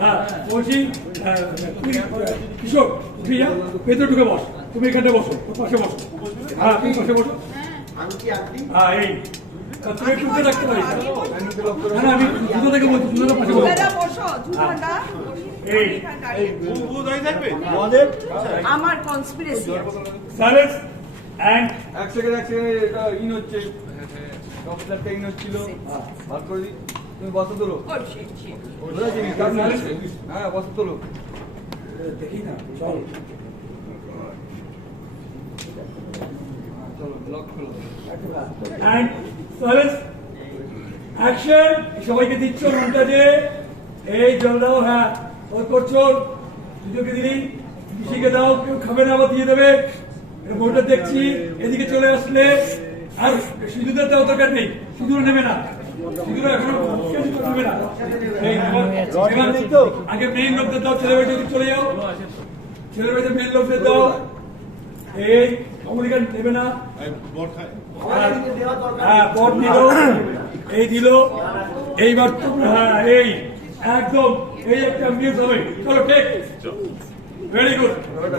হ্যাঁ বলছি হ্যাঁ, উঠে যা ভেতরে ঢুকে বস। তুমি এখানটা বসো পাশে বসো। হ্যাঁ তুমি পাশে বসো। হ্যাঁ এই। আমার কনস্পিরেসি এক সেকেন্ড এক সেকেন্ড এটা ইন হচ্ছে হচ্ছিল। বার করে দিই। তুমি বসে তোলো হ্যাঁ বসে তোলো দেখি না চল। অ্যাকশন সবাইকে দিচ্ছ মন্টাজে এই জল দাও হ্যাঁ ওই করছ দুজনকে দিলি পিসিকে দাও কেউ খাবে না আবার দিয়ে দেবে। বইটা দেখছি এদিকে চলে আসলে আর সিঁদুরের দেওয়া দরকার নেই সিঁদুর নেবে না। আগে মেইন লোকদের দাও ছেলে ওদিকে চলে যাও ছেলে বাড়িতে মেইন লোকদের দাও এই অমরিকান নেবে না হ্যাঁ পট দিল এই দিল এইবার হ্যাঁ এই একদম এই একটা মিউজ হবে চলো টেক ভেরি গুড ওটা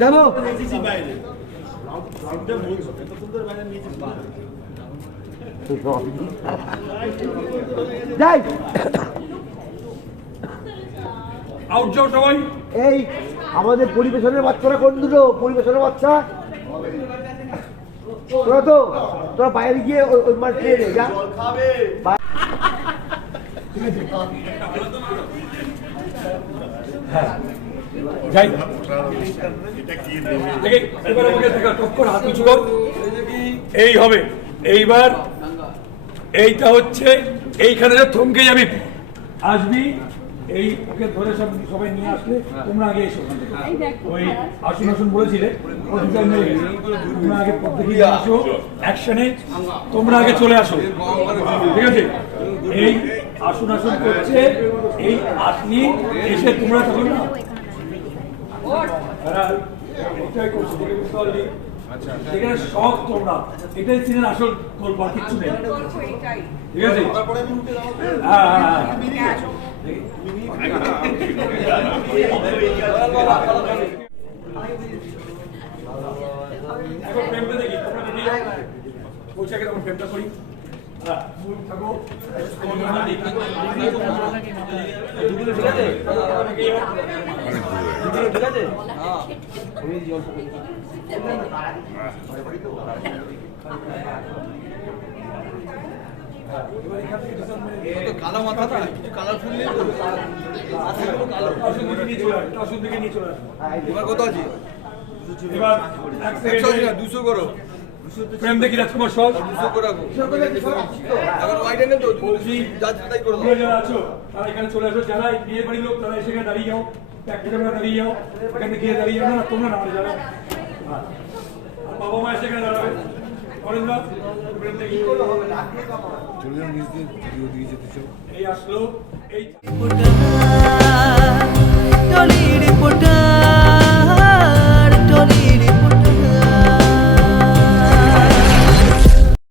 যাব যাই। আউট যাও সবাই। এই আমাদের পরিবেশনের বাচ্চারা কোন দুটো? পরিবেশনের বাচ্চা? তোরা তো তোরা বাইরে গিয়ে ওই ওই মাঠ খেয়ে নে, যা। যাই। এবার আমাকে হাত কর। এই হবে। এইবার এইটা হচ্ছে এইখানে যে থমকে যাবি। আসবি এই ওকে ধরে সব সবাই নিয়ে আসলে তোমরা আগে এসো ওই আসুন আসুন বলেছিলে। তোমরা আগে প্রত্যেকে আসো অ্যাকশনে তোমরা আগে চলে আসো। ঠিক আছে? এই আসুন আসুন করছে এই আসলি এসে তোমরা তখন না। তারা এটাই করছে দেখে বুঝতে পারলি? এখানে শখ তোমরা। এটাই সিনের আসল গল্প আর কিচ্ছু নেই। ঠিক আছে? হ্যাঁ হ্যাঁ হ্যাঁ এখন ফ্রেমটা দেখি তোমরা রেডি? পৌঁছাকে তখন করি। হ্যাঁ ফুল দুপুরে ঠিক আছে? কালো কালারফুল নিয়ে চলে নিয়ে চলে এবার কত আছে? এবার একশো দুশো করো। প্রেম দেখি রাজকুমার সর দুশো করে রাখো। এখন ওয়াইড এনে তো যা করে। যারা আছো তারা এখানে চলে আসো। যারা বিয়ে বাড়ির লোক তারা এসে দাঁড়িয়ে যাও। একটা দাঁড়িয়ে যাও এখানে গিয়ে দাঁড়িয়ে যাও না না, তোমরা না যারা আর বাবা মা এসে এখানে দাঁড়াবে অরেন্দা প্রেম দেখি এই আসলো এই